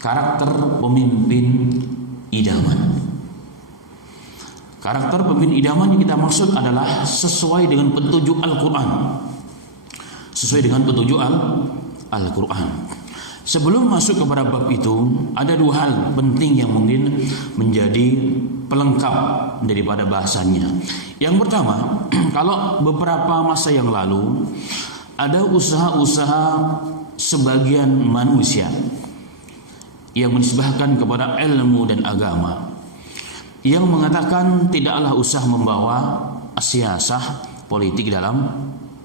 karakter pemimpin idaman. Karakter pemimpin idaman yang kita maksud adalah sesuai dengan petunjuk Al-Quran. Sesuai dengan petunjuk Al-Quran. Sebelum masuk kepada bab itu, ada dua hal penting yang mungkin menjadi pelengkap daripada bahasannya. Yang pertama, kalau beberapa masa yang lalu ada usaha-usaha sebagian manusia yang menisbahkan kepada ilmu dan agama, yang mengatakan tidaklah usah membawa siasah politik dalam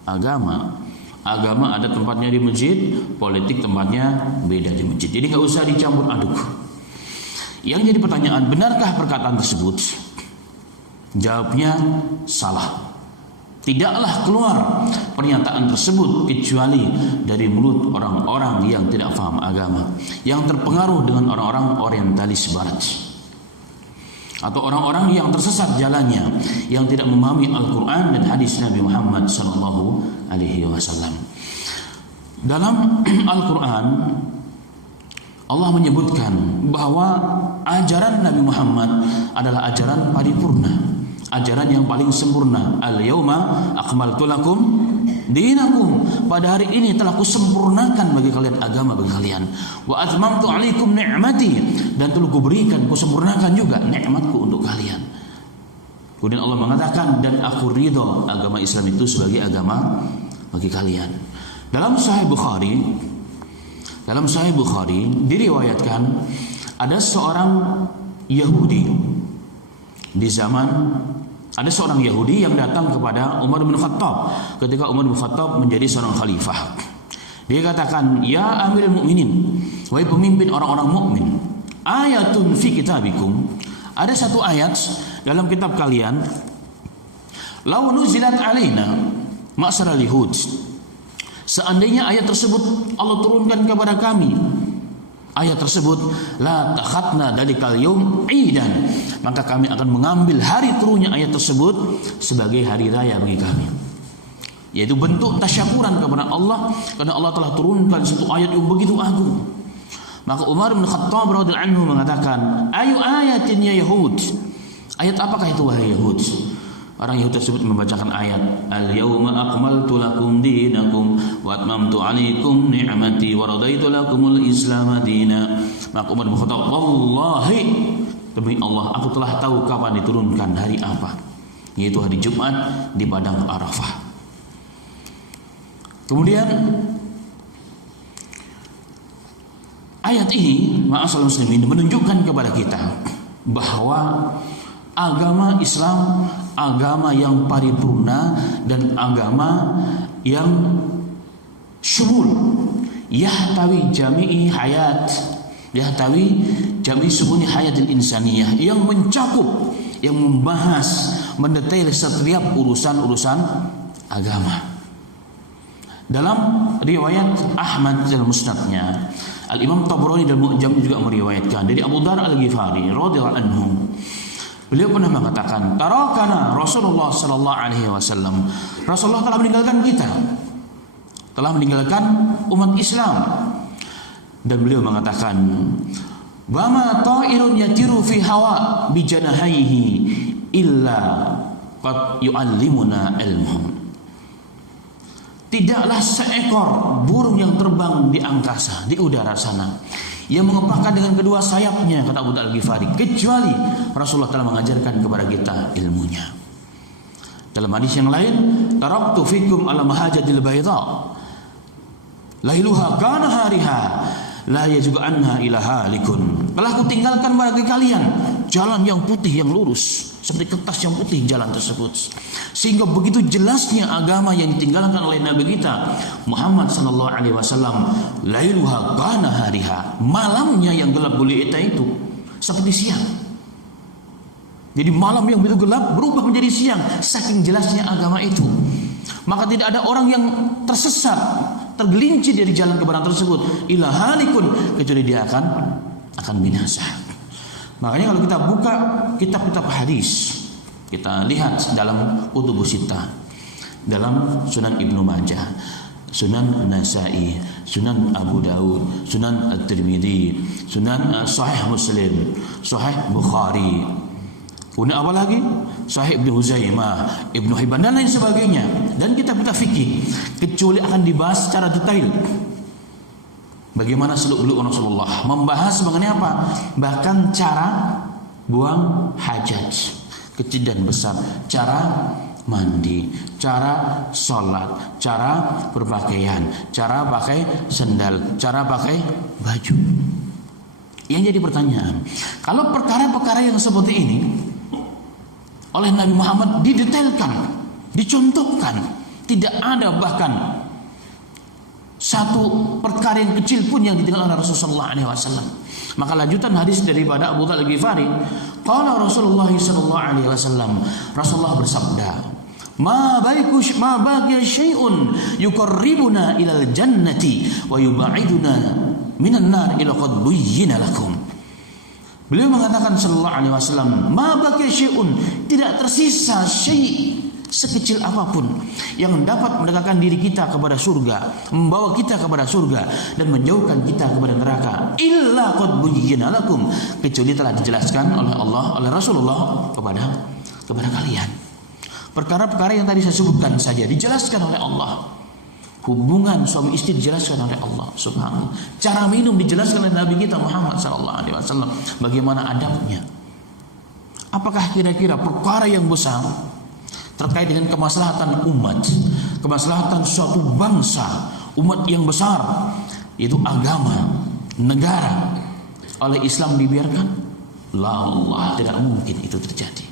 agama. Agama ada tempatnya di masjid, politik tempatnya beda di masjid. Jadi nggak usah dicampur aduk. Yang jadi pertanyaan, benarkah perkataan tersebut? Jawabnya salah. Tidaklah keluar pernyataan tersebut kecuali dari mulut orang-orang yang tidak paham agama, yang terpengaruh dengan orang-orang orientalis barat, atau orang-orang yang tersesat jalannya, yang tidak memahami Al-Quran dan hadis Nabi Muhammad SAW. Dalam Al-Quran, Allah menyebutkan bahwa ajaran Nabi Muhammad adalah ajaran paripurna, ajaran yang paling sempurna. Al-yawma akmaltu lakum dinakum, pada hari ini telah kusempurnakan bagi kalian agama bagi kalian. Wa atmamtu alaikum ni'mati, dan telah kuberikan, kusempurnakan juga nikmatku untuk kalian. Kemudian Allah mengatakan, dan aku ridho agama Islam itu sebagai agama bagi kalian. Dalam Sahih Bukhari diriwayatkan ada seorang Yahudi di zaman, ada seorang Yahudi yang datang kepada Umar bin Khattab ketika Umar bin Khattab menjadi seorang khalifah. Dia katakan, ya Amirul Mukminin, wahai pemimpin orang-orang mukmin, ayatun fi kitabikum, ada satu ayat dalam kitab kalian, law nuzilat alaina ma'syaral yahud, seandainya ayat tersebut Allah turunkan kepada kami, ayat tersebut, la takhatna dalikal yaum idan, maka kami akan mengambil hari turunnya ayat tersebut sebagai hari raya bagi kami, yaitu bentuk tasyakuran kepada Allah karena Allah telah turunkan satu ayat yang begitu agung. Maka Umar bin Khattab radhiyallahu anhu mengatakan, ayu ayatin ya Yahud, ayat apakah itu wahai Yahud? Orang Yahudi tersebut membacakan ayat, al-yawma akmaltu lakum dinakum wa atmamtu alaikum ni'mati wa radaitu lakumul islam dina. Maka Umar bin Khattab, wallahi, demi Allah, aku telah tahu kapan diturunkan hari apa, yaitu hari Jumat di padang Arafah. Kemudian ayat ini, ma'asal muslimin, menunjukkan kepada kita bahwa agama Islam agama yang paripurna dan agama yang syumul, yahtawi jami'i hayat, yahtawi jami'i subuni hayatil insaniyah, yang mencakup, yang membahas, mendetail setiap urusan-urusan agama. Dalam riwayat Ahmad dalam musnadnya, Al-Imam Tabrani dalam Mu'jam juga meriwayatkan dari Abu Dzar Al-Ghifari radhiyallahu anhu, beliau pernah mengatakan, tarakana Rasulullah sallallahu alaihi wasallam, Rasulullah telah meninggalkan kita, telah meninggalkan umat Islam, dan beliau mengatakan, wama ta'irun yatiru fi hawa bi janahaihi illa qad yu'allimuna ilmuhum. Tidaklah seekor burung yang terbang di angkasa, di udara sana, yang mengepakkan dengan kedua sayapnya, kata Abu Dzar Al-Ghifari, kecuali Rasulullah telah mengajarkan kepada kita ilmunya. Dalam hadis yang lain, taraktu fikum ala mahajadil bayda, lailuha kana hariha, la yajugu anha ila halikun. Telah aku tinggalkan bagi kalian jalan yang putih yang lurus, seperti kertas yang putih jalan tersebut, sehingga begitu jelasnya agama yang ditinggalkan oleh Nabi kita Muhammad sallallahu alaihi wasallam, lailuha kana hariha, malamnya yang gelap gulita itu seperti siang. Jadi malam yang begitu gelap berubah menjadi siang, saking jelasnya agama itu. Maka tidak ada orang yang tersesat, tergelincir dari jalan kebenaran tersebut, ila halikun, kecuali dia akan binasa. Makanya kalau kita buka kitab-kitab hadis, kita lihat dalam Kutubus Sittah, dalam Sunan Ibnu Majah, Sunan Nasa'i, Sunan Abu Daud, Sunan At-Tirmidzi, Sunan Sahih Muslim, Sahih Bukhari. Kemudian apa lagi? Sahih Ibnu Huzaimah, Ibnu Hibban dan lain sebagainya. Dan kitab-kitab fikih, kecuali akan dibahas secara detail bagaimana seluk-beluk Rasulullah, membahas mengenai apa? Bahkan cara buang hajat kecil dan besar, cara mandi, cara sholat, cara berpakaian, cara pakai sendal, cara pakai baju. Yang jadi pertanyaan, kalau perkara-perkara yang seperti ini oleh Nabi Muhammad didetailkan, dicontohkan, tidak ada bahkan satu perkara yang kecil pun yang ditinggalkan oleh Rasulullah SAW. Maka lanjutan hadis daripada Abu Dzar Al-Ghifari, qala Rasulullah sallallahu alaihi wasallam, Rasulullah bersabda, ma baqiya syai'un yuqarribuna ilal jannati wa yub'iduna minan nar ila qad buyyina lakum. Beliau mengatakan sallallahu alaihi wasallam, ma baqiya syai'un, tidak tersisa syai' sekecil apapun yang dapat mendekatkan diri kita kepada surga, membawa kita kepada surga dan menjauhkan kita kepada neraka, illa qad buyyina lakum, kecuali telah dijelaskan oleh Allah, oleh Rasulullah kepada kalian. Perkara-perkara yang tadi saya sebutkan saja dijelaskan oleh Allah. Hubungan suami istri dijelaskan oleh Allah Subhanahu. Cara minum dijelaskan oleh Nabi kita Muhammad sallallahu alaihi wasallam, bagaimana adabnya. Apakah kira-kira perkara yang besar terkait dengan kemaslahatan umat, kemaslahatan suatu bangsa, umat yang besar, yaitu agama, negara, oleh Islam dibiarkan? La Allah, tidak mungkin itu terjadi.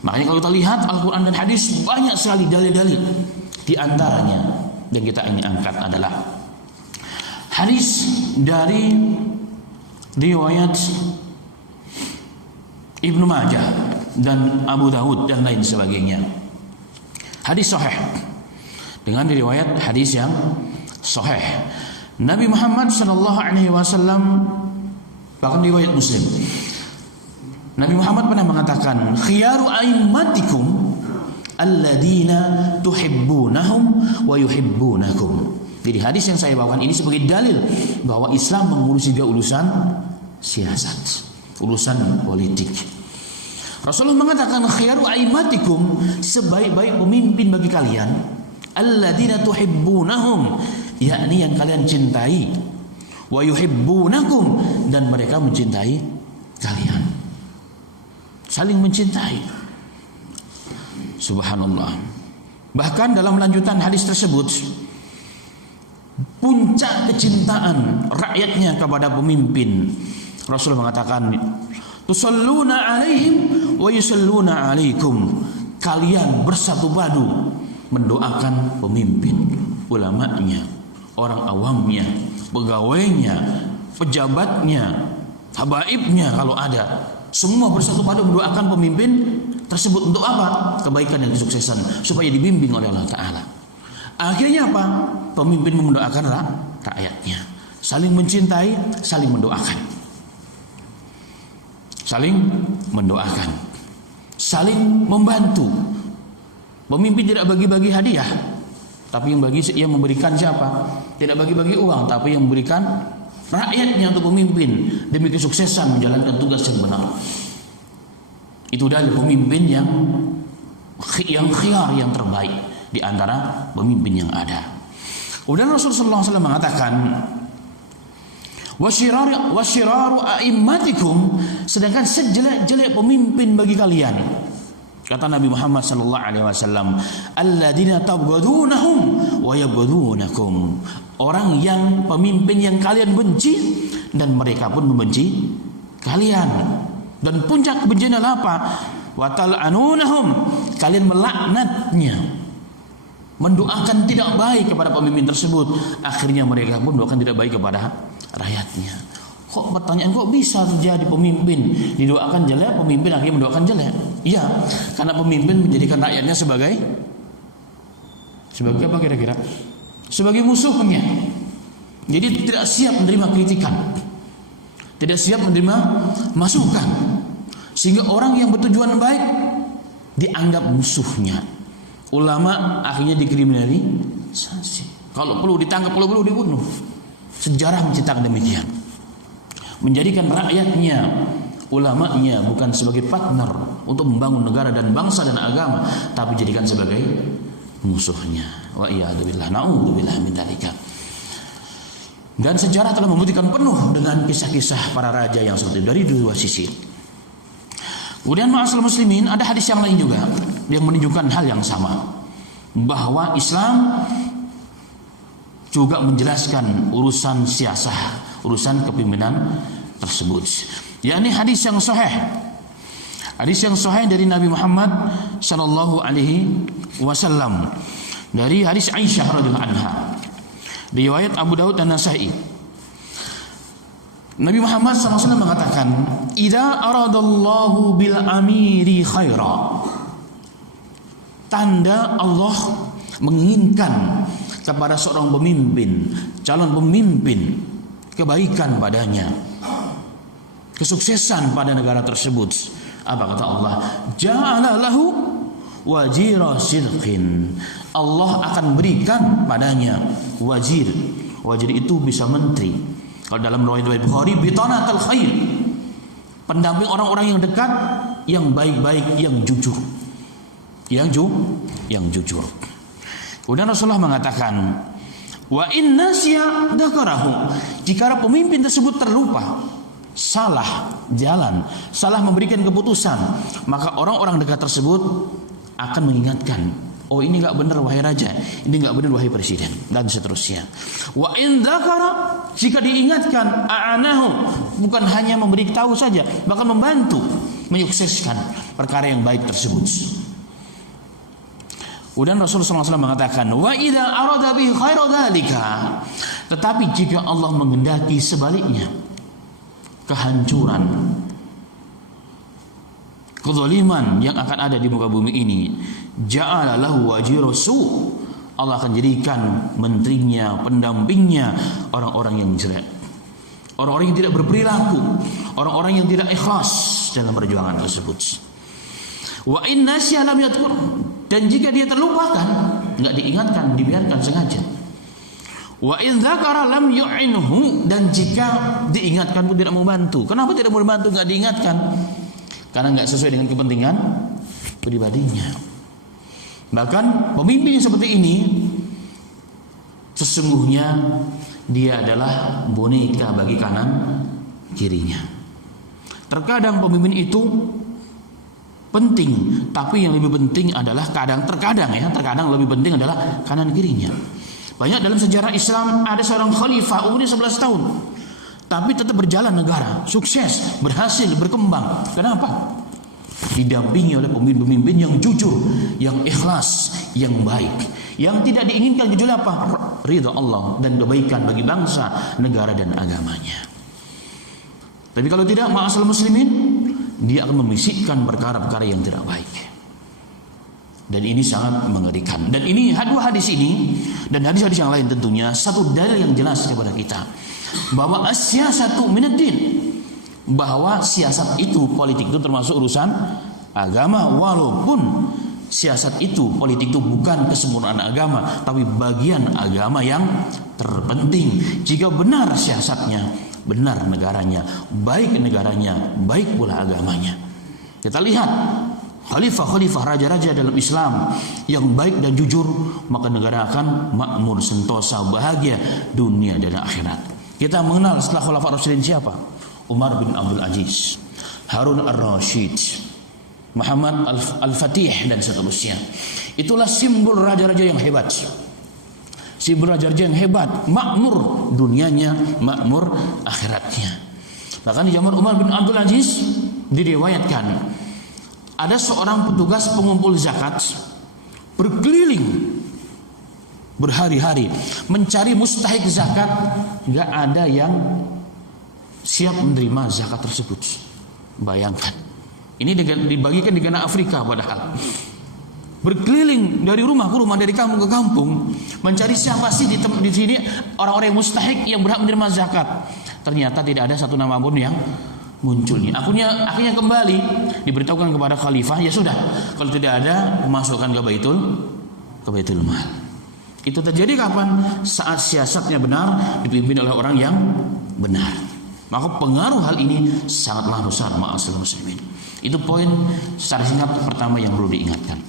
Makanya kalau kita lihat Al-Quran dan hadis, banyak sekali dalil-dalil. Di antaranya yang kita ingin angkat adalah hadis dari riwayat Ibnu Majah dan Abu Daud dan lain sebagainya. Hadis sahih dengan riwayat hadis yang sahih. Nabi Muhammad sallallahu alaihi wasallam, bahkan riwayat Muslim, Nabi Muhammad pernah mengatakan, khiyaru a'immatikum alladzina tuhibbunahum wa yuhibbunakum. Jadi hadis yang saya bawakan ini sebagai dalil bahwa Islam mengurusi juga urusan siasat, urusan politik. Rasulullah mengatakan, khiyaru a'immatikum, sebaik-baik pemimpin bagi kalian, alladzina tuhibbunahum, yakni yang kalian cintai, wa yuhibbunakum, dan mereka mencintai kalian. Saling mencintai. Subhanallah. Bahkan dalam lanjutan hadis tersebut, puncak kecintaan rakyatnya kepada pemimpin, Rasulullah mengatakan, tusalluna alaihim wa yusalluna alaikum, kalian bersatu padu mendoakan pemimpin, ulamanya, orang awamnya, pegawainya, pejabatnya, habaibnya kalau ada, semua bersatu padu mendoakan pemimpin tersebut. Untuk apa? Kebaikan dan kesuksesan, supaya dibimbing oleh Allah Ta'ala. Akhirnya apa? Pemimpin mendoakan rakyatnya, saling mencintai, saling mendoakan, saling mendoakan, saling membantu. Pemimpin tidak bagi-bagi hadiah, tapi yang memberikan siapa? Tidak bagi-bagi uang, tapi yang memberikan rakyatnya untuk pemimpin demi kesuksesan menjalankan tugas yang benar. Itu dari pemimpin yang khiyar, yang terbaik di antara pemimpin yang ada. Kemudian Rasulullah SAW mengatakan, wasyiraru a'immatikum, sedangkan sejelek-jelek pemimpin bagi kalian, kata Nabi Muhammad sallallahu alaihi wasallam, alladzina tabghadunahum wa yabghadunakum, orang yang pemimpin yang kalian benci dan mereka pun membenci kalian. Dan puncak kebencian adalah apa? Wa tal'anunahum, kalian melaknatnya, mendoakan tidak baik kepada pemimpin tersebut. Akhirnya mereka pun mendoakan tidak baik kepada rakyatnya. Kok pertanyaan, kok bisa terjadi pemimpin didoakan jelek, pemimpin akhirnya mendoakan jelek? Iya, karena pemimpin menjadikan rakyatnya sebagai apa kira-kira? Sebagai musuhnya. Jadi tidak siap menerima kritikan, tidak siap menerima masukan, sehingga orang yang bertujuan baik dianggap musuhnya. Ulama akhirnya dikriminalisasi. Kalau perlu ditangkap, kalau perlu dibunuh. Sejarah menceritakan demikian. Menjadikan rakyatnya, ulamanya bukan sebagai partner untuk membangun negara dan bangsa dan agama, tapi jadikan sebagai musuhnya. Wa iyadzubillah, na'udzubillah min dzalika. Dan sejarah telah membuktikan penuh dengan kisah-kisah para raja yang seperti itu dari dua sisi. Kemudian ma'asyiral muslimin, ada hadis yang lain juga yang menunjukkan hal yang sama, bahwa Islam juga menjelaskan urusan siasah, urusan kepemimpinan tersebut. Yakni hadis yang sahih. Hadis yang sahih dari Nabi Muhammad sallallahu alaihi wasallam. Dari hadis Aisyah radhiyallahu anha. Riwayat Abu Daud dan Nasa'i. Nabi Muhammad SAW mengatakan, "Idza aradallahu bil amiri khaira." Tanda Allah menginginkan kepada seorang pemimpin, calon pemimpin, kebaikan padanya, kesuksesan pada negara tersebut. Apa kata Allah? Ja'ala lahu wajira sidqin. Allah akan berikan padanya wajir. Wajir itu bisa menteri. Kalau dalam riwayat Bukhari, bitanatul khair, pendamping orang-orang yang dekat, yang baik-baik, yang jujur. Yang jujur. Kemudian Rasulullah mengatakan, wa inna siya dzakarahu. Jika pemimpin tersebut terlupa, salah jalan, salah memberikan keputusan, maka orang-orang dekat tersebut akan mengingatkan, oh ini enggak benar wahai raja, ini enggak benar wahai presiden, dan seterusnya. Wa in dzakara, jika diingatkan, a'anahu, bukan hanya memberitahu saja, bahkan membantu menyukseskan perkara yang baik tersebut. Kemudian Rasulullah SAW mengatakan, wa idza arada bihi khairu dzalika. Tetapi jika Allah menghendaki sebaliknya, kehancuran, kezaliman yang akan ada di muka bumi ini, ja'ala lahu wajira su. Allah akan jadikan menterinya, pendampingnya orang-orang yang jelek, orang-orang yang tidak berperilaku, orang-orang yang tidak ikhlas dalam perjuangan tersebut. Wa inna nasya lam yadhkur, dan jika dia terlupakan, enggak diingatkan, dibiarkan sengaja. Wa in dzakara lam yu'inhu, dan jika diingatkan pun tidak mau bantu. Kenapa tidak mau bantu, enggak diingatkan? Karena enggak sesuai dengan kepentingan pribadinya. Bahkan pemimpin yang seperti ini sesungguhnya dia adalah boneka bagi kanan kirinya. Terkadang pemimpin itu penting, tapi yang lebih penting adalah terkadang lebih penting adalah kanan kirinya. Banyak dalam sejarah Islam ada seorang khalifah umurnya 11 tahun, tapi tetap berjalan negara, sukses, berhasil, berkembang. Kenapa? Didampingi oleh pemimpin-pemimpin yang jujur, yang ikhlas, yang baik, yang tidak diinginkan kecuali apa? Ridha Allah dan kebaikan bagi bangsa, negara dan agamanya. Tapi kalau tidak, ma'asal muslimin, dia akan membisikkan perkara-perkara yang tidak baik. Dan ini sangat mengerikan. Dan ini dua hadis ini dan hadis-hadis yang lain tentunya satu dalil yang jelas kepada kita bahwa as-siyasatu minad-din, bahwa siasat itu, politik itu termasuk urusan agama, walaupun siasat itu, politik itu bukan kesempurnaan agama, tapi bagian agama yang terpenting. Jika benar siasatnya, benar negaranya, baik pula agamanya. Kita lihat khalifah-khalifah, raja-raja dalam Islam yang baik dan jujur, maka negara akan makmur, sentosa, bahagia dunia dan akhirat. Kita mengenal setelah Khulafaur Rasyidin siapa? Umar bin Abdul Aziz, Harun ar-Rasyid, Muhammad al-Fatih dan seterusnya. Itulah simbol raja-raja yang hebat. Simbol raja-raja yang hebat, makmur dunianya, makmur akhiratnya. Bahkan di zaman Umar bin Abdul Aziz diriwayatkan ada seorang petugas pengumpul zakat berkeliling berhari-hari mencari mustahik zakat, enggak ada yang siap menerima zakat tersebut. Bayangkan, ini dibagikan di negara Afrika, padahal berkeliling dari rumah ke rumah, dari kampung ke kampung, mencari siapa sih di sini orang-orang yang mustahik yang berhak menerima zakat. Ternyata tidak ada satu nama pun yang munculnya. Akhirnya kembali diberitahukan kepada khalifah, ya sudah, kalau tidak ada masukkan ke baitul mal. Itu terjadi kapan? Saat siasatnya benar, dipimpin oleh orang yang benar. Maka pengaruh hal ini sangatlah besar, ma'asyiral muslimin. Itu poin secara singkat pertama yang perlu diingatkan.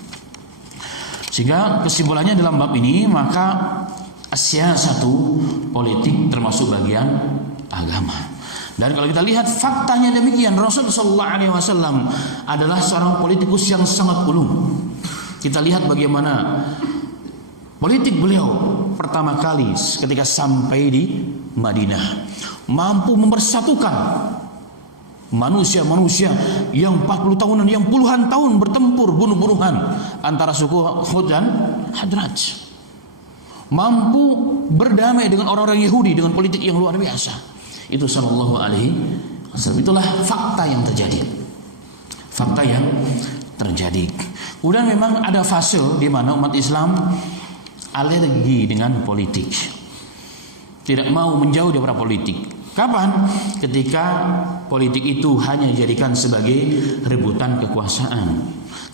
Sehingga kesimpulannya dalam bab ini, maka satu politik termasuk bagian agama. Dan kalau kita lihat faktanya demikian, Rasul sallallahu alaihi wasallam adalah seorang politikus yang sangat ulung. Kita lihat bagaimana politik beliau pertama kali ketika sampai di Madinah, mampu mempersatukan manusia-manusia yang 40 tahunan, yang puluhan tahun bertempur bunuh-bunuhan antara suku Khud dan Hadraj. Mampu berdamai dengan orang-orang Yahudi dengan politik yang luar biasa. Itu sallallahu alaihi wasallam. Itulah fakta yang terjadi. Fakta yang terjadi. Kemudian memang ada fase di mana umat Islam alergi dengan politik. Tidak mau menjauh dari politik. Kapan? Ketika politik itu hanya dijadikan sebagai rebutan kekuasaan,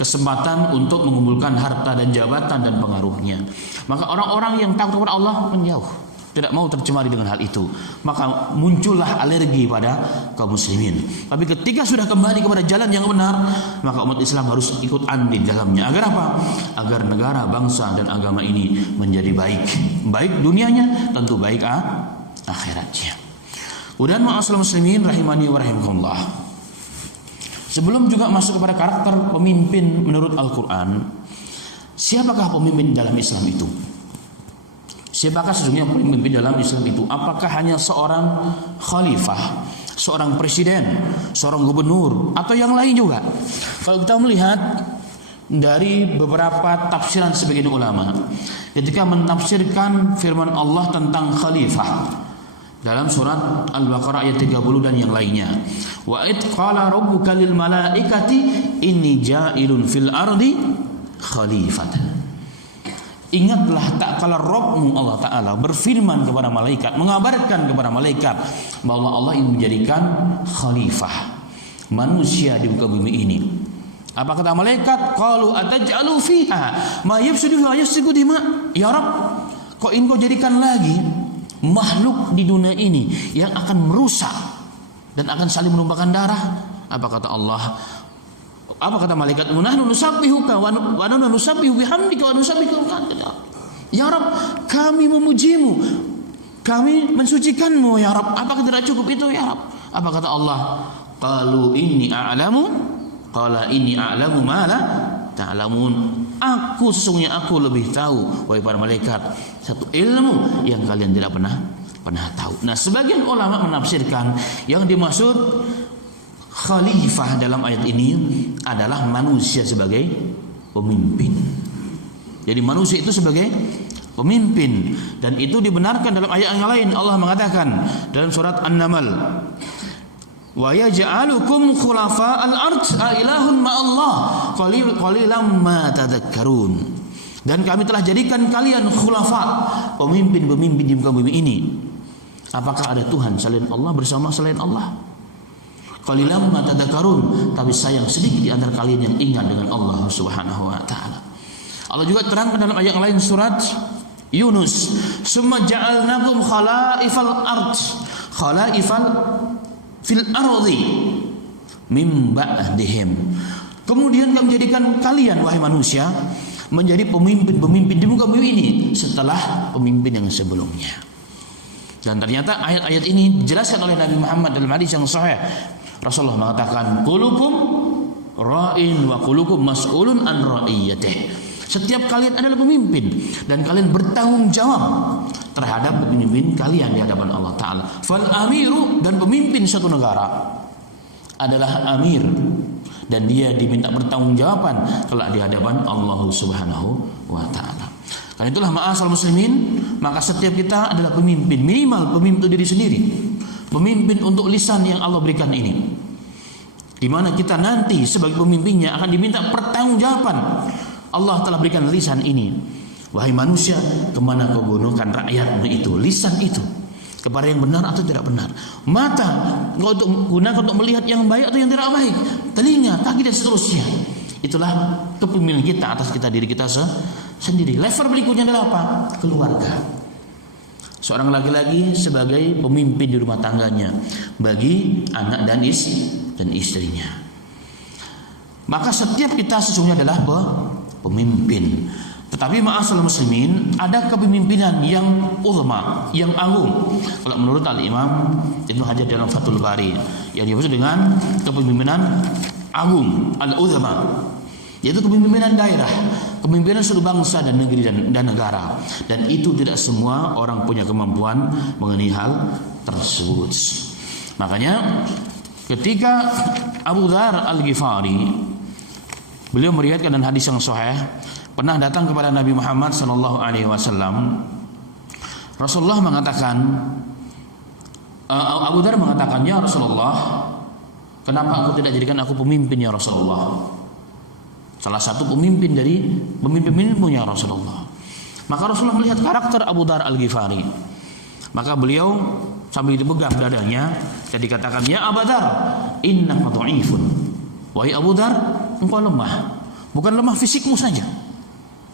kesempatan untuk mengumpulkan harta dan jabatan dan pengaruhnya. Maka orang-orang yang takut kepada Allah menjauh, tidak mau tercemari dengan hal itu. Maka muncullah alergi pada kaum muslimin. Tapi ketika sudah kembali kepada jalan yang benar, maka umat Islam harus ikut andil di dalamnya. Agar apa? Agar negara, bangsa dan agama ini menjadi baik. Baik dunianya, tentu baik akhiratnya. Kemudian ma'asyiral muslimin rahimani wa rahimakumullah. Sebelum juga masuk kepada karakter pemimpin menurut Al-Quran, siapakah pemimpin dalam Islam itu? Siapakah sesungguhnya pemimpin dalam Islam itu? Apakah hanya seorang khalifah, seorang presiden, seorang gubernur, atau yang lain juga? Kalau kita melihat dari beberapa tafsiran sebagian ulama, ketika menafsirkan firman Allah tentang khalifah dalam surat Al-Baqarah ayat 30 dan yang lainnya, wa id qala rabbuka lil malaikati inni ja'ilun fil ardi khalifatan. Ingatlah tak kala Rabbmu Allah Ta'ala berfirman kepada malaikat, mengabarkan kepada malaikat bahwa Allah ingin menjadikan khalifah manusia di muka bumi ini. Apa kata malaikat? Qalu ataj'alu fiha ma yafsidu wa yasfiku dima. Ya Rabb, kau ingin kau jadikan lagi makhluk di dunia ini yang akan merusak dan akan saling menumpahkan darah? Apa kata Allah? Apa kata malaikat? Nahnu nusabbihuka wa nusabbihu bihamdika wa nusabbihuka. Ya Rabb, kami memujimu, kami mensucikanmu ya Rabb. Apakah tidak cukup itu ya Rabb? Apa kata Allah? Qalu inni a'lamu, qala inni a'lamu ma la ta'lamun. Aku sesungguhnya aku lebih tahu, wahai para malaikat, satu ilmu yang kalian tidak pernah tahu. Nah, sebagian ulama menafsirkan yang dimaksud khalifah dalam ayat ini adalah manusia sebagai pemimpin. Jadi manusia itu sebagai pemimpin, dan itu dibenarkan dalam ayat yang lain. Allah mengatakan dalam surat An-Naml, wa yaj'alukum khulafa'al ard a ilahun ma'allah qalilan ma tadhakkarun. Dan kami telah jadikan kalian khulafa, pemimpin-pemimpin di muka bumi ini. Apakah ada Tuhan selain Allah bersama selain Allah? Qalilan ma tadhakkarun, tapi sayang sedikit di antara kalian yang ingat dengan Allah Subhanahu wa taala. Allah juga terangkan dalam ayat yang lain surat Yunus, summa ja'alnakum khalaifal ard, khalaifal fil ardi mim ba'dihim. Kemudian kami jadikan kalian wahai manusia menjadi pemimpin-pemimpin di muka bumi ini setelah pemimpin yang sebelumnya. Dan ternyata ayat-ayat ini dijelaskan oleh Nabi Muhammad dalam hadis yang sahih. Rasulullah mengatakan, "Kullukum ra'in wa kullukum mas'ulun an ra'iyatih." Setiap kalian adalah pemimpin dan kalian bertanggung jawab terhadap pemimpin kalian di hadapan Allah Ta'ala. Fal amiru, dan pemimpin suatu negara adalah amir, dan dia diminta bertanggungjawaban kelak di hadapan Allah Subhanahu wa Ta'ala. Karena itulah ma'asal muslimin, maka setiap kita adalah pemimpin, minimal pemimpin untuk diri sendiri, pemimpin untuk lisan yang Allah berikan ini, di mana kita nanti sebagai pemimpinnya akan diminta pertanggungjawaban. Allah telah berikan lisan ini. Wahai manusia, kemana kau gunakan rakyatmu itu, lisan itu, kepada yang benar atau tidak benar? Mata kau gunakan untuk melihat yang baik atau yang tidak baik? Telinga, kaki dan seterusnya. Itulah kepemimpinan kita atas kita diri kita sendiri. Level berikutnya adalah apa? Keluarga. Seorang laki-laki sebagai pemimpin di rumah tangganya bagi anak dan istrinya. Maka setiap kita sesungguhnya adalah pemimpin. Tetapi ma'asal muslimin, ada kepemimpinan yang ulama, yang agung. Kalau menurut Al-Imam Ibnu Hajar dalam Fathul Bari, yang dimaksud dengan kepemimpinan agung, al-ulama, yaitu kepemimpinan daerah, kepemimpinan seluruh bangsa dan negeri dan negara. Dan itu tidak semua orang punya kemampuan mengenai hal tersebut. Makanya ketika Abu Dzar Al-Ghifari, beliau meriwayatkan dan hadis yang sahih, pernah datang kepada Nabi Muhammad sallallahu alaihi wasallam. Rasulullah mengatakan, Abu Dzar mengatakan, "Ya Rasulullah, kenapa aku tidak jadikan aku pemimpin ya Rasulullah? Salah satu pemimpin dari pemimpin-pemimpinmu ya Rasulullah." Maka Rasulullah melihat karakter Abu Dzar Al-Ghifari. Maka beliau sambil dipegang dadanya dan dikatakan, "Ya Abu Dzar, innaka dha'ifun." Wahai Abu Dzar, engkau lemah. Bukan lemah fisikmu saja.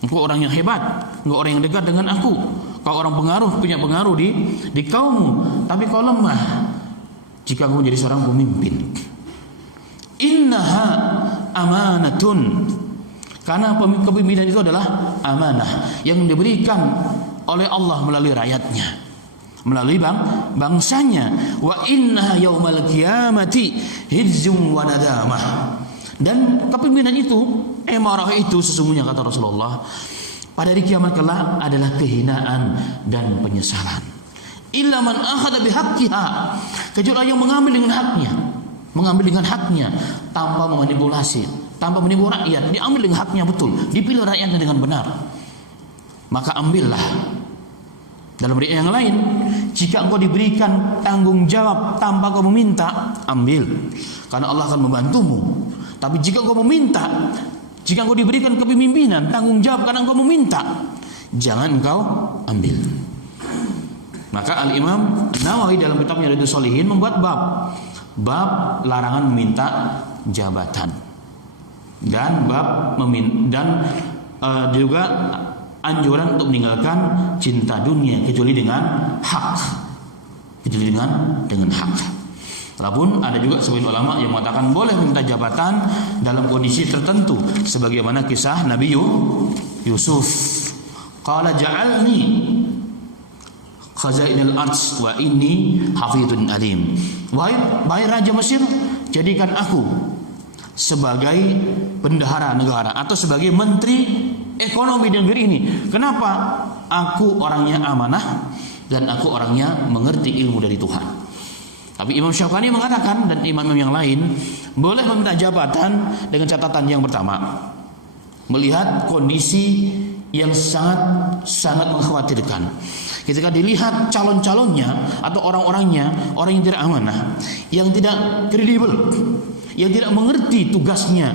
Engkau orang yang hebat, engkau orang yang dekat dengan aku. Kau orang punya pengaruh di kaummu, tapi kau lemah jika kau menjadi seorang pemimpin. Innaha amanatun. Karena kepemimpinan itu adalah amanah yang diberikan oleh Allah melalui rakyatnya, melalui bangsanya. Wa inna yaumal qiyamati hizjum wa nadamah. Dan kepemimpinan itu, emarah itu sesungguhnya kata Rasulullah, pada hari kiamat kelak adalah kehinaan dan penyesalan. Illa man akhadha bihaqqiha, kecuali yang mengambil dengan haknya tanpa memanipulasi, tanpa menipu rakyat, diambil dengan haknya betul, dipilih rakyatnya dengan benar. Maka ambillah. Dalam riwayat yang lain, jika engkau diberikan tanggung jawab tanpa kau meminta, ambil, karena Allah akan membantumu. Tapi jika engkau meminta, jika engkau diberikan kepemimpinan, tanggung jawab karena engkau meminta, jangan engkau ambil. Maka Al-Imam Nawawi dalam kitabnya Riyadhus Shalihin membuat bab larangan meminta jabatan, dan juga anjuran untuk meninggalkan cinta dunia kecuali dengan hak. Walaupun ada juga sebagian ulama yang mengatakan boleh meminta jabatan dalam kondisi tertentu, sebagaimana kisah Nabi Yusuf. Qala ja'alni khazainal ardh wa inni hafidhun alim. Wahai Raja Mesir, jadikan aku sebagai bendahara negara atau sebagai menteri ekonomi di negeri ini. Kenapa? Aku orangnya amanah dan aku orangnya mengerti ilmu dari Tuhan. Tapi Imam Syaukani mengatakan dan imam-imam yang lain boleh meminta jabatan dengan catatan yang pertama, melihat kondisi yang sangat mengkhawatirkan. Ketika dilihat calon-calonnya atau orang-orangnya, orang yang tidak amanah, yang tidak kredibel, yang tidak mengerti tugasnya,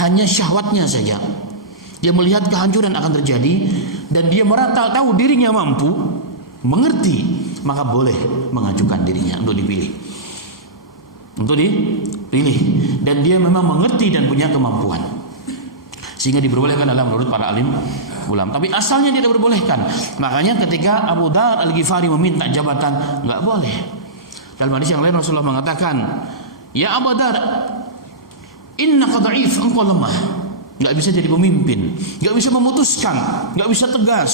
hanya syahwatnya saja, dia melihat kehancuran akan terjadi dan dia merasa tahu dirinya mampu, mengerti, maka boleh mengajukan dirinya untuk dipilih, dan dia memang mengerti dan punya kemampuan, sehingga diperbolehkan dalam menurut para alim ulama. Tapi asalnya tidak diperbolehkan. Makanya ketika Abu Dzar Al-Ghifari meminta jabatan, enggak boleh. Dalam hadis yang lain Rasulullah mengatakan, "Ya Abu Dzar, innaka dha'if, engkau lemah, enggak bisa jadi pemimpin, enggak bisa memutuskan, enggak bisa tegas.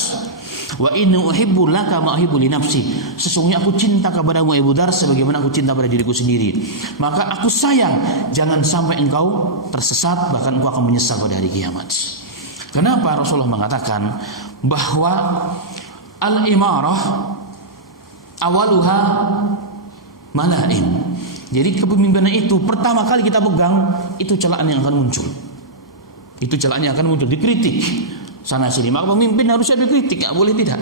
Wa inni uhibbu laka ma uhibbu li nafsi." Sesungguhnya aku cinta kepadamu Abu Dzar sebagaimana aku cinta pada diriku sendiri. Maka aku sayang jangan sampai engkau tersesat, bahkan engkau akan menyesal pada hari kiamat. Kenapa Rasulullah mengatakan bahwa al-imarah awaluha malaim. Jadi kepemimpinan itu pertama kali kita pegang, itu celaan yang akan muncul. Itu celaan yang akan muncul, dikritik sana sini. Maka pemimpin harusnya dikritik, enggak boleh tidak.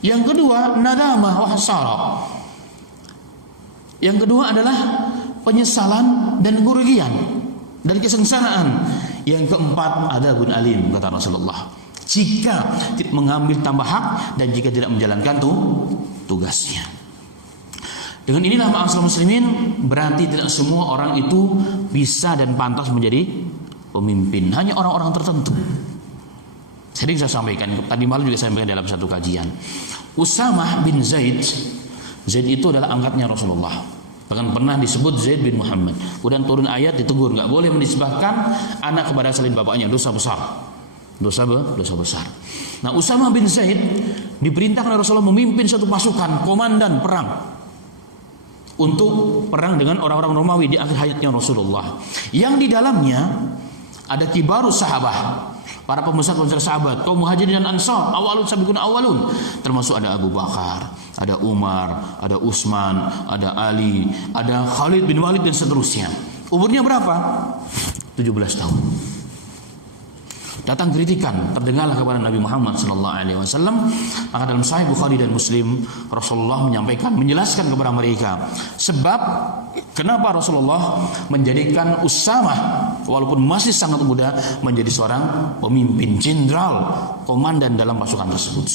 Yang kedua, nadamah wa hasara. Yang kedua adalah penyesalan dan kerugian dan kesengsaraan. Yang keempat, adabun alim, kata Rasulullah, jika tidak mengambil tambah hak dan jika tidak menjalankan tugasnya. Dengan inilah ma'asyiral muslimin, berarti tidak semua orang itu bisa dan pantas menjadi pemimpin, hanya orang-orang tertentu. Sering saya sampaikan, tadi malam juga saya sampaikan dalam satu kajian. Usamah bin Zaid itu adalah angkatnya Rasulullah. Bahkan pernah disebut Zaid bin Muhammad. Kemudian turun ayat ditegur, nggak boleh menisbahkan anak kepada selain bapaknya, dosa besar. Dosa besar. Nah, Usamah bin Zaid diperintahkan oleh Rasulullah memimpin satu pasukan, komandan perang untuk perang dengan orang-orang Romawi di akhir hayatnya Rasulullah. Yang di dalamnya ada kibarus sahabah, para pembesar-pembesar sahabat, kaum Muhajirin dan Ansar, awalun sabiqun awalun, termasuk ada Abu Bakar, ada Umar, ada Utsman, ada Ali, ada Khalid bin Walid dan seterusnya. Umurnya berapa? 17 tahun. Datang kritikan, terdengarlah kepada Nabi Muhammad SAW. Maka dalam Sahih Bukhari dan Muslim, Rasulullah menyampaikan, menjelaskan kepada mereka sebab kenapa Rasulullah menjadikan Usamah walaupun masih sangat muda menjadi seorang pemimpin, jenderal, komandan dalam pasukan tersebut,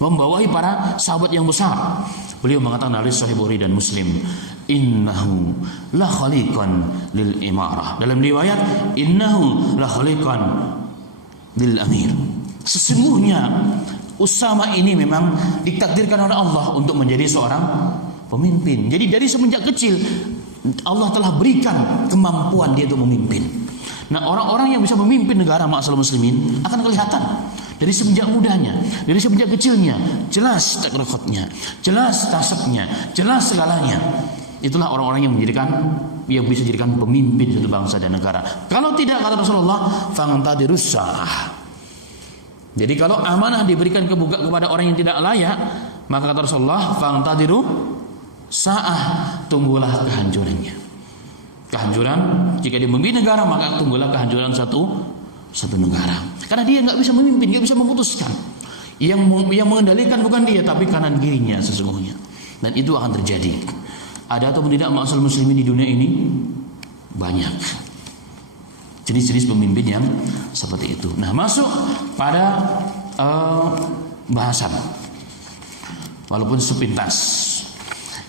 membawahi para sahabat yang besar. Beliau mengatakan dari Sahih Bukhari dan Muslim, innahu la khaliqan lil imarah. Dalam riwayat, innahu la khaliqan lil amir. Sesungguhnya Usama ini memang ditakdirkan oleh Allah untuk menjadi seorang pemimpin. Jadi dari semenjak kecil Allah telah berikan kemampuan dia untuk memimpin. Nah, orang-orang yang bisa memimpin negara ma'asal muslimin akan kelihatan dari semenjak mudanya, dari semenjak kecilnya, jelas track recordnya, jelas tasabnya, jelas segalanya. Itulah orang-orang yang bisa jadikan pemimpin suatu bangsa dan negara. Kalau tidak, kata Rasulullah, fangtadirus sa'ah. Jadi kalau amanah diberikan kepada orang yang tidak layak, maka kata Rasulullah, fangtadiru sa'ah, tunggulah kehancurannya. Kehancuran, jika dia memimpin negara, maka tunggulah kehancuran satu negara. Karena dia nggak bisa memimpin, nggak bisa memutuskan. Yang mengendalikan bukan dia, tapi kanan kirinya sesungguhnya. Dan itu akan terjadi. Ada atau tidak ma'asal muslimin di dunia ini? Banyak jenis-jenis pemimpin yang seperti itu. Nah, masuk pada bahasan walaupun sepintas.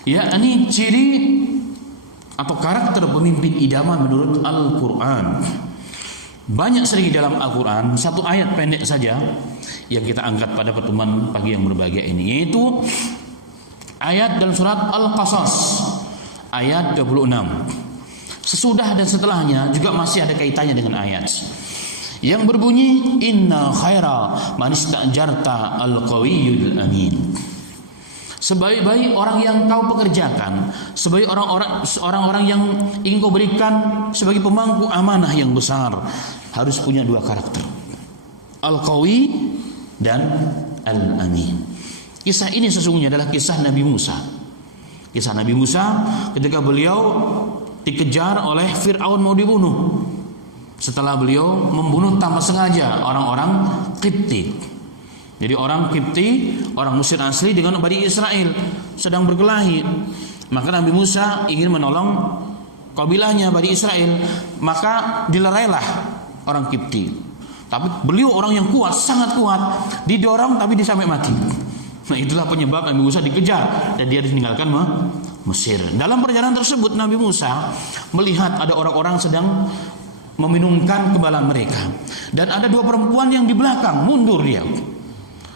Ya, ini ciri atau karakter pemimpin idaman menurut Al-Quran. Banyak sering dalam Al-Quran. Satu ayat pendek saja yang kita angkat pada pertemuan pagi yang berbahagia ini, yaitu ayat dalam surat Al-Qasas ayat 26. Sesudah dan setelahnya juga masih ada kaitannya dengan ayat yang berbunyi, inna khaira man istajarta al-qawiyyul amin. Sebaik-baik orang yang kau pekerjakan, sebaik orang-orang yang ingin kau berikan sebagai pemangku amanah yang besar, harus punya dua karakter, al-qawi dan al-amin. Kisah ini sesungguhnya adalah kisah Nabi Musa. Kisah Nabi Musa ketika beliau dikejar oleh Fir'aun mau dibunuh. Setelah beliau membunuh tanpa sengaja orang-orang Qibti. Jadi orang Qibti, orang Mesir asli dengan Bani Israel sedang berkelahi. Maka Nabi Musa ingin menolong kabilahnya Bani Israel, maka dilerailah orang Qibti. Tapi beliau orang yang kuat, sangat kuat, didorong tapi dia sampai mati. Nah, itulah penyebab Nabi Musa dikejar dan dia ditinggalkan Mesir. Dalam perjalanan tersebut Nabi Musa melihat ada orang-orang sedang meminumkan kembalan mereka, dan ada dua perempuan yang di belakang mundur dia.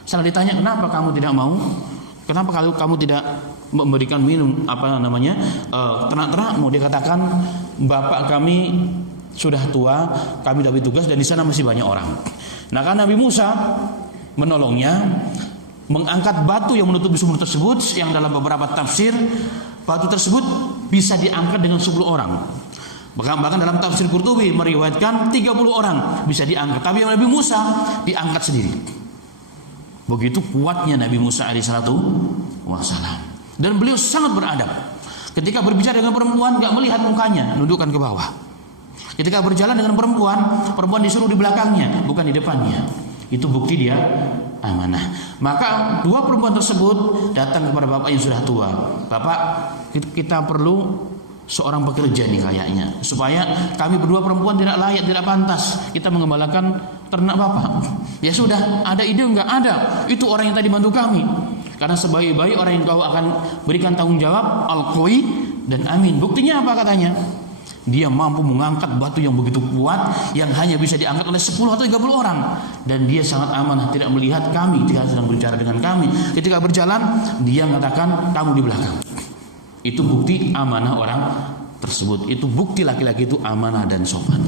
Setelah ditanya, kenapa kamu tidak mau? Kenapa kalau kamu tidak memberikan minum ternak-ternak? Mau dikatakan bapak kami sudah tua, kami dapat tugas dan di sana masih banyak orang. Nah, kan Nabi Musa menolongnya, mengangkat batu yang menutupi sumur tersebut, yang dalam beberapa tafsir batu tersebut bisa diangkat dengan 10 orang. Bahkan dalam tafsir Qurtubi meriwayatkan 30 orang bisa diangkat. Tapi Nabi Musa diangkat sendiri. Begitu kuatnya Nabi Musa alaihissalatu wassalam. Dan beliau sangat beradab. Ketika berbicara dengan perempuan gak melihat mukanya, nundukkan ke bawah. Ketika berjalan dengan perempuan disuruh di belakangnya, bukan di depannya. Itu bukti dia amanah. Maka dua perempuan tersebut datang kepada bapak yang sudah tua. Bapak, kita perlu seorang pekerja nih kayaknya, supaya kami berdua perempuan tidak layak, tidak pantas kita mengembalakan ternak bapak. Ya sudah, ada ide enggak? Ada. Itu orang yang tadi bantu kami. Karena sebaik-baik orang yang kau akan berikan tanggung jawab, al-qawi dan amin. Buktinya apa katanya? Dia mampu mengangkat batu yang begitu kuat yang hanya bisa diangkat oleh 10 atau 30 orang. Dan dia sangat amanah, tidak melihat kami ketika sedang berbicara dengan kami. Ketika berjalan, dia mengatakan kamu di belakang. Itu bukti amanah orang tersebut. Itu bukti laki-laki itu amanah dan sopan.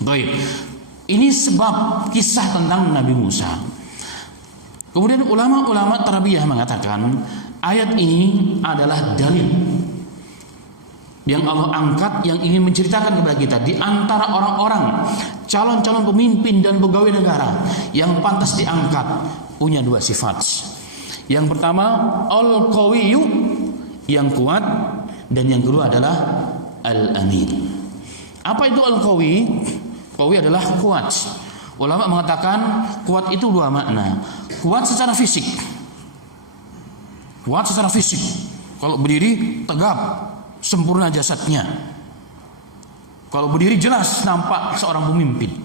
Baik. Ini sebab kisah tentang Nabi Musa. Kemudian ulama-ulama tarbiyah mengatakan ayat ini adalah dalil yang Allah angkat, yang ingin menceritakan kepada kita di antara orang-orang calon-calon pemimpin dan pegawai negara yang pantas diangkat punya dua sifat. Yang pertama al-qawiyyu, yang kuat, dan yang kedua adalah al-amin. Apa itu al-qawi? Qawi adalah kuat. Ulama mengatakan kuat itu dua makna. Kuat secara fisik. Kuat secara fisik. Kalau berdiri tegap, sempurna jasadnya. Kalau berdiri jelas nampak seorang pemimpin.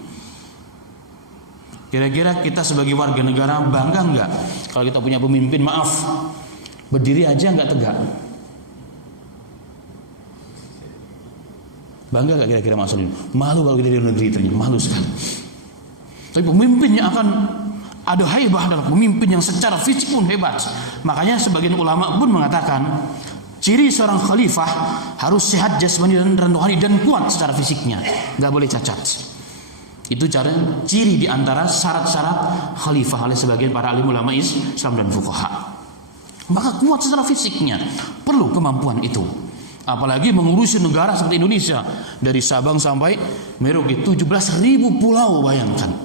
Kira-kira kita sebagai warga negara bangga enggak kalau kita punya pemimpin, maaf, berdiri aja enggak tegak? Bangga enggak kira-kira maksudnya? Malu kalau kita di negeri ternyata malu sekali. Tapi pemimpinnya akan ada haibah, adalah pemimpin yang secara fisik pun hebat. Makanya sebagian ulama pun mengatakan ciri seorang khalifah harus sehat jasmani dan rohani dan kuat secara fisiknya, nggak boleh cacat. Itu ciri di antara syarat-syarat khalifah oleh sebagian para alim ulama Islam dan fuqaha. Maka kuat secara fisiknya, perlu kemampuan itu. Apalagi mengurusi negara seperti Indonesia, dari Sabang sampai Merauke, 17.000 pulau, bayangkan.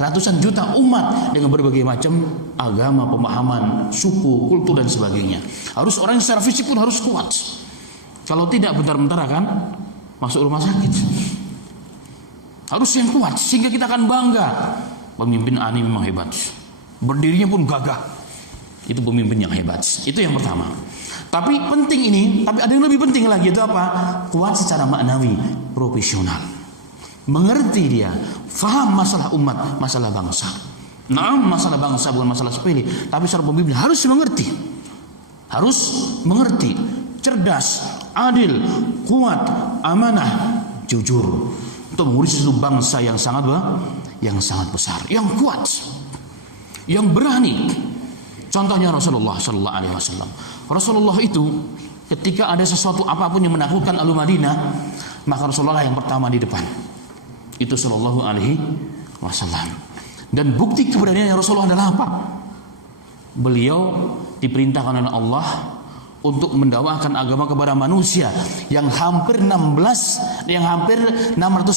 Ratusan juta umat dengan berbagai macam agama, pemahaman, suku, kultur dan sebagainya. Harus orang yang secara fisik pun harus kuat. Kalau tidak bentar-bentar akan masuk rumah sakit. Harus yang kuat sehingga kita akan bangga. Pemimpin ani memang hebat. Berdirinya pun gagah. Itu pemimpin yang hebat. Itu yang pertama. Tapi penting ini, tapi ada yang lebih penting lagi, itu apa? Kuat secara maknawi, profesional. Mengerti dia, faham masalah umat, masalah bangsa. Nah, masalah bangsa bukan masalah sepele, tapi seorang pemimpin harus mengerti. Harus mengerti, cerdas, adil, kuat, amanah, jujur untuk mengurusi satu bangsa yang sangat besar, yang kuat, yang berani. Contohnya Rasulullah sallallahu alaihi wasallam. Rasulullah itu ketika ada sesuatu apapun yang menakutkan ahli Madinah, maka Rasulullah yang pertama di depan. Itu sallallahu alaihi wasallam. Dan bukti keberaniannya Rasulullah adalah apa? Beliau diperintahkan oleh Allah untuk mendakwakan agama kepada manusia yang hampir 600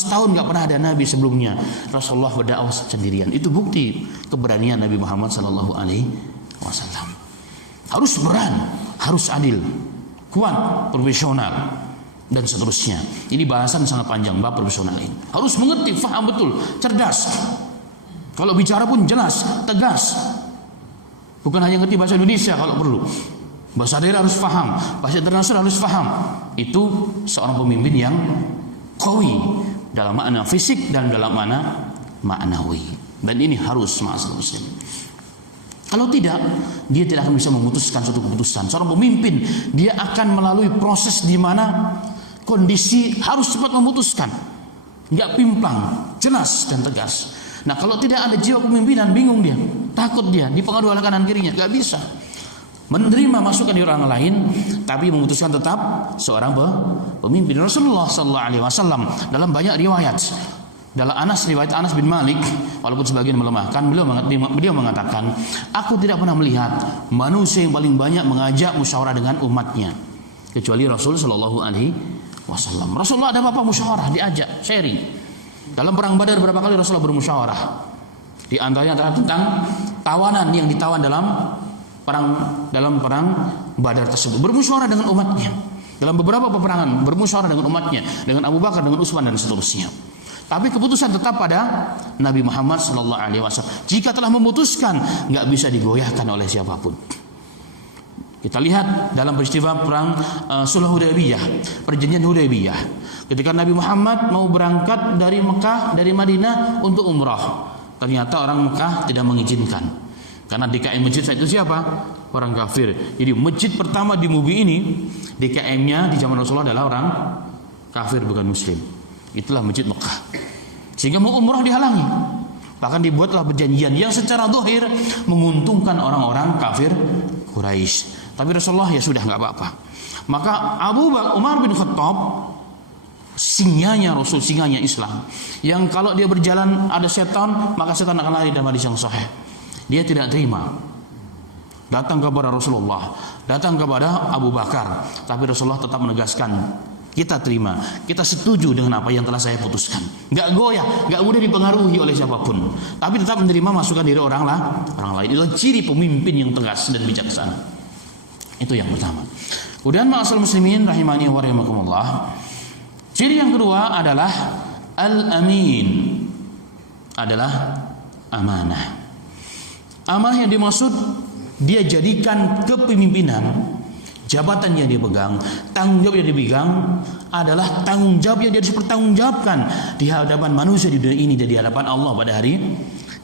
tahun nggak pernah ada nabi sebelumnya. Rasulullah berdakwah sendirian. Itu bukti keberanian Nabi Muhammad sallallahu alaihi wasallam. Harus berani, harus adil, kuat, profesional, dan seterusnya. Ini bahasan sangat panjang bab profesional ini. Harus mengerti, faham betul, cerdas. Kalau bicara pun jelas, tegas. Bukan hanya ngerti bahasa Indonesia kalau perlu. Bahasa daerah harus faham, bahasa internasional harus faham. Itu seorang pemimpin yang qawi dalam makna fisik dan dalam makna maknawi. Dan ini harus ma'asal muslim. Kalau tidak, dia tidak akan bisa memutuskan suatu keputusan. Seorang pemimpin, dia akan melalui proses di mana kondisi harus cepat memutuskan, nggak pimplang, jelas dan tegas. Nah, kalau tidak ada jiwa kepemimpinan, bingung dia, takut dia, dipengaruhi oleh kanan kirinya, nggak bisa menerima masukan dari orang lain, tapi memutuskan tetap seorang pemimpin. Rasulullah Sallallahu Alaihi Wasallam dalam banyak riwayat, dalam riwayat Anas bin Malik, walaupun sebagian melemahkan, beliau mengatakan, aku tidak pernah melihat manusia yang paling banyak mengajak musyawarah dengan umatnya kecuali Rasul Sallallahu Alaihi Wasallam. Rasulullah ada apa musyawarah, diajak sharing. Dalam perang Badar berapa kali Rasulullah bermusyawarah? Di antaranya adalah tentang tawanan yang ditawan dalam perang Badar tersebut. Bermusyawarah dengan umatnya. Dalam beberapa peperangan bermusyawarah dengan umatnya, dengan Abu Bakar, dengan Utsman dan seterusnya. Tapi keputusan tetap pada Nabi Muhammad sallallahu alaihi wasallam. Jika telah memutuskan, nggak bisa digoyahkan oleh siapapun. Kita lihat dalam peristiwa perang Sulh Hudaybiyah, perjanjian Hudaybiyah. Ketika Nabi Muhammad mau berangkat dari Mekah, dari Madinah untuk umrah, ternyata orang Mekah tidak mengizinkan. Karena DKM masjid itu siapa? Orang kafir. Jadi masjid pertama di Mubi ini, DKM-nya di zaman Rasulullah adalah orang kafir bukan muslim. Itulah masjid Mekah. Sehingga mau umrah dihalangi. Bahkan dibuatlah perjanjian yang secara zahir menguntungkan orang-orang kafir Quraisy. Tapi Rasulullah ya sudah nggak apa-apa. Maka Umar bin Khattab, singanya Rasul, singanya Islam, yang kalau dia berjalan ada setan, maka setan akan lari dalam hadis yang sahih. Dia tidak terima. Datang kepada Rasulullah, datang kepada Abu Bakar, tapi Rasulullah tetap menegaskan, kita terima, kita setuju dengan apa yang telah saya putuskan. Nggak goyah, nggak mudah dipengaruhi oleh siapapun, tapi tetap menerima masukan dari orang lain. Itu ciri pemimpin yang tegas dan bijaksana. Itu yang pertama. Kemudian ma'asal muslimin rahimani wa rahimakumullah, ciri yang kedua adalah al-amin, adalah amanah. Amanah yang dimaksud, dia jadikan kepemimpinan, jabatan yang dia pegang, tanggung jawab yang dipegang adalah tanggung jawab yang dia harus pertanggungjawabkan di hadapan manusia di dunia ini dan di hadapan Allah pada hari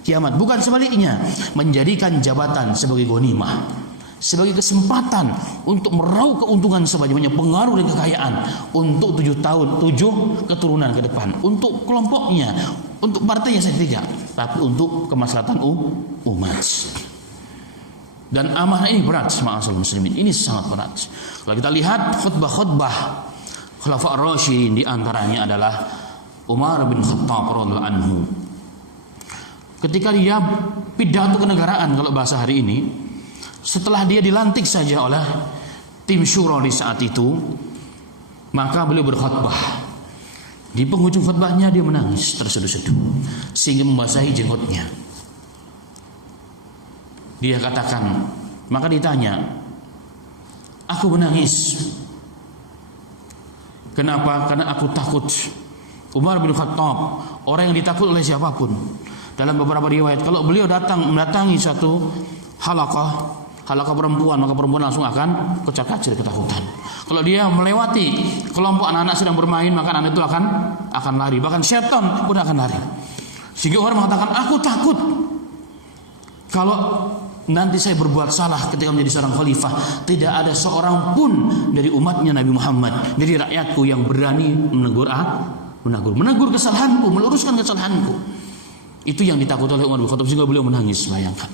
kiamat. Bukan sebaliknya, menjadikan jabatan sebagai ghanimah, sebagai kesempatan untuk meraup keuntungan sebanyak-banyak, pengaruh dan kekayaan untuk 7 tahun, 7 keturunan ke depan, untuk kelompoknya, untuk partainya saya tidak, tapi untuk kemaslahatan umat. Dan amanah ini berat, ma'asal muslimin. Ini sangat berat. Kalau kita lihat khutbah-khutbah Khulafa' Ar-Rasyidin, di antaranya adalah Umar bin Khattab radhiyallahu anhu. Ketika dia pidato kenegaraan kalau bahasa hari ini, setelah dia dilantik saja oleh tim syura di saat itu, maka beliau berkhutbah. Di penghujung khutbahnya dia menangis terseduh-seduh sehingga membasahi jenggotnya. Dia katakan, maka ditanya, aku menangis. Kenapa? Karena aku takut. Umar bin Khattab, orang yang ditakut oleh siapapun. Dalam beberapa riwayat, kalau beliau mendatangi satu halaqah perempuan, maka perempuan langsung akan kocar-kacir ketakutan. Kalau dia melewati kelompok anak-anak sedang bermain, maka anak itu akan lari. Bahkan syaitan pun akan lari. Sehingga orang mengatakan, aku takut kalau nanti saya berbuat salah ketika menjadi seorang khalifah, tidak ada seorang pun dari umatnya Nabi Muhammad, dari rakyatku yang berani menegur kesalahanku, meluruskan kesalahanku. Itu yang ditakuti oleh Umar bin Khattab, sehingga beliau menangis. Bayangkan,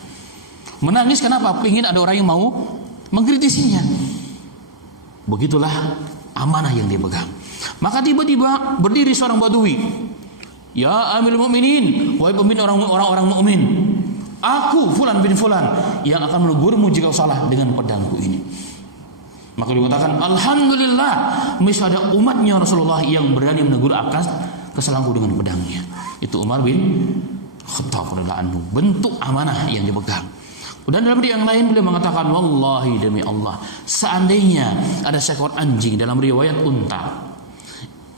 menangis kenapa? Ingin ada orang yang mau mengkritisinya. Begitulah amanah yang dia pegang. Maka tiba-tiba berdiri seorang badui, ya Amirul Mukminin, wahai pemimpin orang-orang mukmin, aku fulan bin fulan yang akan menegurmu jika salah dengan pedangku ini. Maka dikatakan, alhamdulillah, masih ada umatnya Rasulullah yang berani menegur atas kesalahanku dengan pedangnya. Itu Umar bin Khattab radhiyallahu anhu, bentuk amanah yang dipegang. Dan dalam riwayat yang lain beliau mengatakan, wallahi demi Allah, seandainya ada seekor anjing, dalam riwayat unta,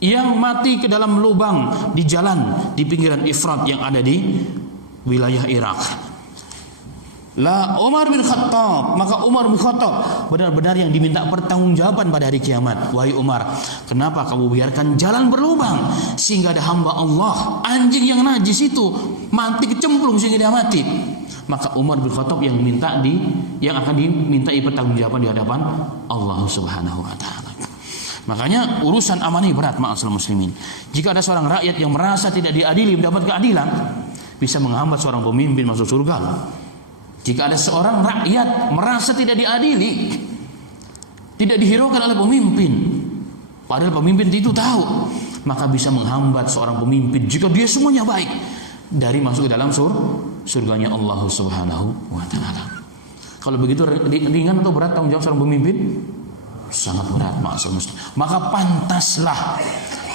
yang mati ke dalam lubang di jalan di pinggiran Ifrat yang ada di wilayah Irak, la Umar bin Khattab, maka Umar bin Khattab benar-benar yang diminta pertanggungjawaban pada hari kiamat. Wahai Umar, kenapa kamu biarkan jalan berlubang sehingga ada hamba Allah, anjing yang najis itu mati kecemplung sehingga dia mati? Maka Umar bin Khattab yang akan dimintai pertanggungjawaban di hadapan Allah Subhanahu wa taala. Makanya urusan amanah berat, ma'asal muslimin. Jika ada seorang rakyat yang merasa tidak diadili, mendapat keadilan, bisa menghambat seorang pemimpin masuk surga. Jika ada seorang rakyat merasa tidak diadili, tidak dihiraukan oleh pemimpin, padahal pemimpin itu tahu, maka bisa menghambat seorang pemimpin jika dia semuanya baik dari masuk ke dalam surganya Allah Subhanahu wa taala. Kalau begitu ringan atau berat tanggung jawab seorang pemimpin? Sangat berat, maksudnya. Maka pantaslah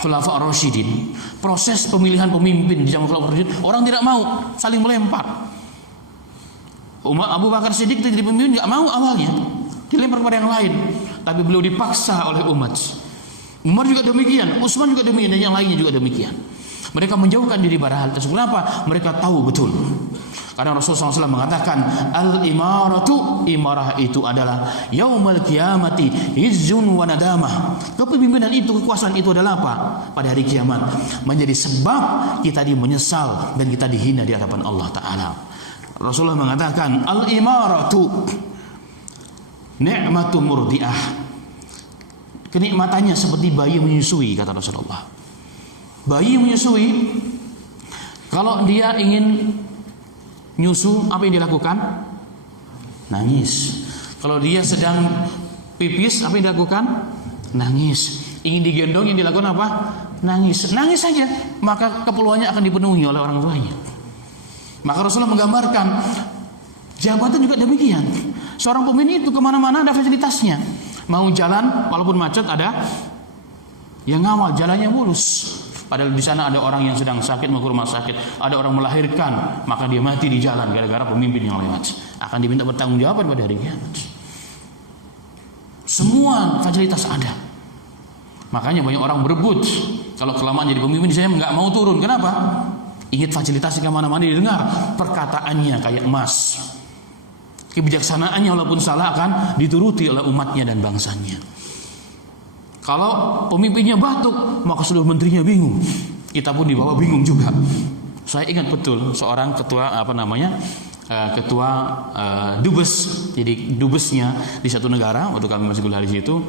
Khulafa' Ar-Rasyidin, proses pemilihan pemimpin di zaman Khulafa' Ar-Rasyidin, orang tidak mau, saling melempar. Abu Bakar Siddiq jadi pemimpin tidak mau awalnya, dilempar kepada yang lain, tapi beliau dipaksa oleh umat. Umar juga demikian, Utsman juga demikian, dan yang lainnya juga demikian. Mereka menjauhkan diri pada hal tersebut. Kenapa? Mereka tahu betul. Karena Rasulullah SAW mengatakan, al-imaratu, imarah itu adalah yaumul qiyamati izzun wa nadamah. Kepemimpinan itu, kekuasaan itu adalah apa? Pada hari kiamat menjadi sebab kita menyesal dan kita dihina di hadapan Allah Ta'ala. Rasulullah mengatakan, al-imaratu ni'matu murdiah. kenikmatannya seperti bayi menyusui, kata Rasulullah. Bayi menyusui, kalau dia ingin nyusu, apa yang dilakukan? Nangis. Kalau dia sedang pipis, apa yang dilakukan? Nangis. Ingin digendong, yang dilakukan apa? Nangis. Nangis saja, maka keperluannya akan dipenuhi oleh orang tuanya. Maka Rasulullah menggambarkan jabatan juga demikian. Seorang pemimpin itu kemana-mana ada fasilitasnya. Mau jalan, walaupun macet, ada yang ngawal, jalannya mulus. Padahal di sana ada orang yang sedang sakit mau ke rumah sakit, ada orang melahirkan, maka dia mati di jalan gara-gara pemimpin yang lewat. Akan diminta bertanggungjawaban pada hari kiamat. Semua fasilitas ada. Makanya banyak orang berebut. Kalau kelamaan jadi pemimpin, saya nggak mau turun. Kenapa? Ingat fasilitasnya kemana-mana didengar. Perkataannya kayak emas. Kebijaksanaannya walaupun salah akan dituruti oleh umatnya dan bangsanya. Kalau pemimpinnya batuk, maka seluruh menterinya bingung. Kita pun di bawah bingung juga. Saya ingat betul seorang ketua ketua dubes. Jadi dubesnya di satu negara waktu kami masih kuliah di situ,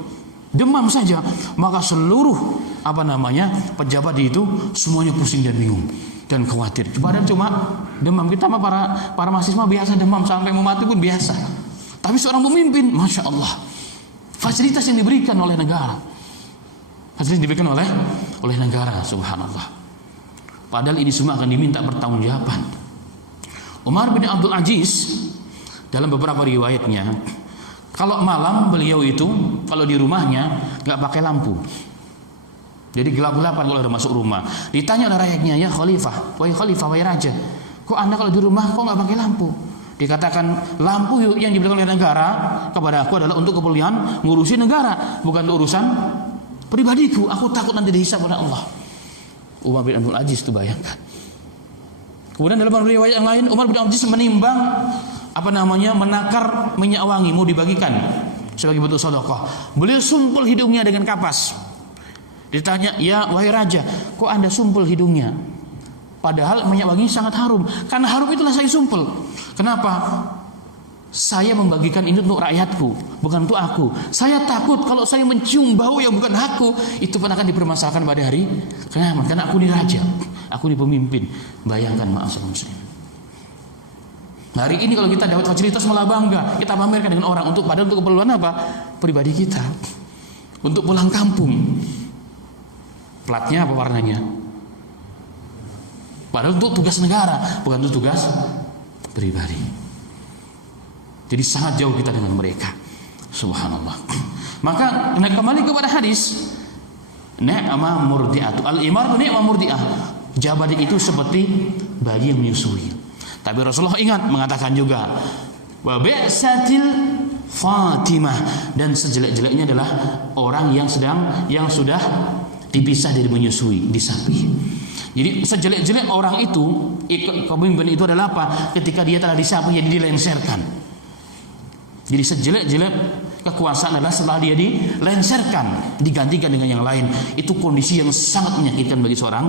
demam saja, maka seluruh pejabat itu semuanya pusing dan bingung dan khawatir. Padahal cuma demam, kita mah para mahasiswa biasa demam sampai mau mati pun biasa. Tapi seorang pemimpin, masya Allah, fasilitas yang diberikan oleh negara, oleh negara, subhanallah. Padahal ini semua akan diminta pertanggungjawaban. Umar bin Abdul Aziz dalam beberapa riwayatnya, kalau malam beliau itu kalau di rumahnya nggak pakai lampu. Jadi gelap-gelapan kalau udah masuk rumah. Ditanya oleh rakyatnya, ya khalifah, wahai raja, kok anda kalau di rumah kok nggak pakai lampu? Dikatakan lampu yang diberikan oleh negara kepada aku adalah untuk keperluan ngurusi negara, bukan untuk urusan pribadiku. Aku takut nanti dihisab oleh Allah. Umar bin Abdul Aziz itu, bayangkan. Kemudian dalam riwayat yang lain, Umar bin Abdul Aziz menimbang menakar minyak wangi mau dibagikan sebagai bentuk sedekah. Beliau sumpel hidungnya dengan kapas. Ditanya, ya wahai raja, kok anda sumpel hidungnya? Padahal minyak wangi sangat harum. Karena harum itulah saya sumpel. Kenapa? Saya membagikan ini untuk rakyatku, bukan untuk aku. Saya takut kalau saya mencium bau yang bukan aku, itu pun akan dipermasalahkan pada hari kiamat. Karena aku ini raja, aku ini pemimpin. Bayangkan, ma'asyiral muslimin. Hari ini kalau kita dapat fasilitas malah bangga, kita pamerkan dengan orang padahal untuk keperluan apa? Pribadi kita. Untuk pulang kampung. Platnya apa warnanya? Padahal untuk tugas negara, bukan untuk tugas pribadi. Jadi sangat jauh kita dengan mereka. Subhanallah. Maka kembali kepada hadis, ni'ma murdi'atu. Al-imaratu ni'ma murdi'ah. Jabatan itu seperti bayi yang menyusui. Tapi Rasulullah ingat mengatakan juga, wa bi'satil Fatimah, dan sejelek-jeleknya adalah orang yang sudah dipisah dari menyusui, disapi. Jadi sejelek-jelek orang itu, pemimpin itu adalah apa? Ketika dia telah disapi, jadi dilenserkan. Jadi sejelek-jelek kekuasaan adalah setelah dia dilenserkan, digantikan dengan yang lain. Itu kondisi yang sangat menyakitkan bagi seorang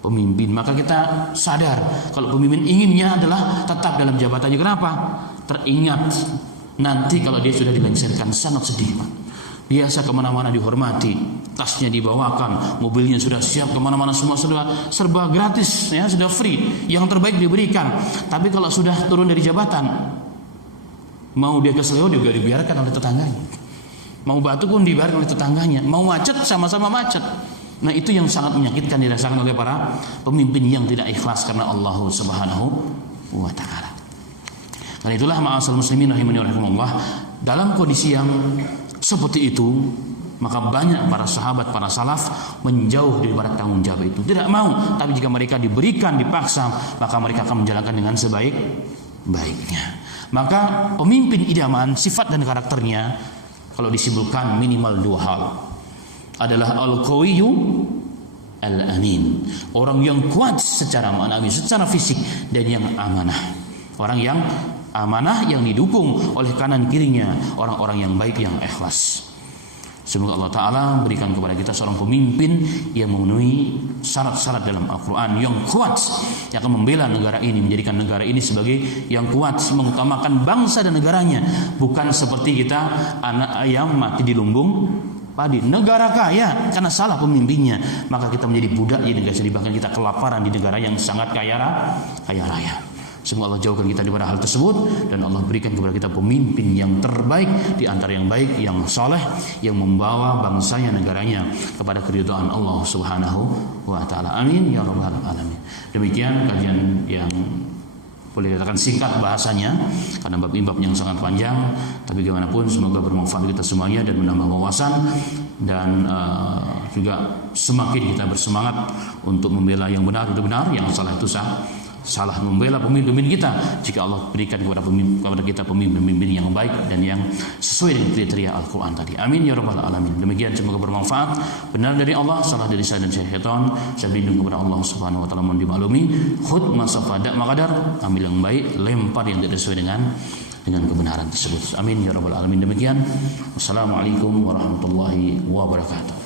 pemimpin. Maka kita sadar kalau pemimpin inginnya adalah tetap dalam jabatannya. Kenapa? Teringat nanti kalau dia sudah dilenserkan, sangat sedih. Biasa kemana-mana dihormati, tasnya dibawakan, mobilnya sudah siap, kemana-mana semua sudah serba gratis, ya, sudah free, yang terbaik diberikan. Tapi kalau sudah turun dari jabatan, mau dia keseleo juga dibiarkan oleh tetangganya, mau batuk pun dibiarkan oleh tetangganya, mau macet sama-sama macet. Nah, itu yang sangat menyakitkan dirasakan oleh para pemimpin yang tidak ikhlas karena Allah Subhanahu wa Ta'ala. Dan itulah ma'asal muslimin rahimani wa rahimakumullah, dalam kondisi yang seperti itu, maka banyak para sahabat, para salaf menjauh daripada tanggung jawab itu. Tidak mau, tapi jika mereka diberikan, dipaksa, maka mereka akan menjalankan dengan sebaik-baiknya. Maka pemimpin idaman, sifat dan karakternya, kalau disimpulkan minimal dua hal, adalah al-qawiyyu al-amin, orang yang kuat secara ma'nawi, secara fisik, dan yang amanah, orang yang amanah yang didukung oleh kanan kirinya orang-orang yang baik, yang ikhlas. Semoga Allah Ta'ala berikan kepada kita seorang pemimpin yang memenuhi syarat-syarat dalam Al-Quran, yang kuat, yang akan membela negara ini, menjadikan negara ini sebagai yang kuat, mengutamakan bangsa dan negaranya, bukan seperti kita anak ayam mati di lumbung padi. Negara kaya karena salah pemimpinnya, maka kita menjadi budak di negara sendiri, bahkan kita kelaparan di negara yang sangat kaya raya. Semoga Allah jauhkan kita daripada hal tersebut, dan Allah berikan kepada kita pemimpin yang terbaik di antara yang baik, yang saleh, yang membawa bangsanya, negaranya kepada keridhaan Allah Subhanahu wa taala. Amin ya rabbal alamin. Demikian kajian yang boleh dikatakan singkat bahasanya karena bab ini bab yang sangat panjang, tapi bagaimanapun semoga bermanfaat kita semuanya dan menambah wawasan, dan juga semakin kita bersemangat untuk membela yang benar itu benar, yang salah itu salah, membela pemimpin kita jika Allah berikan kepada kita pemimpin yang baik dan yang sesuai dengan kriteria Al-Quran tadi. Amin ya rabbal alamin. Demikian, semoga bermanfaat. Benar dari Allah, salah dari saya dan syaitan. Saya berlindung kepada Allah Subhanahu wa taala, mohon dimaklumi. Khud masafada maqadar, ambil yang baik, lempar yang tidak sesuai dengan kebenaran tersebut. Amin ya rabbal alamin. Demikian. Wassalamualaikum warahmatullahi wabarakatuh.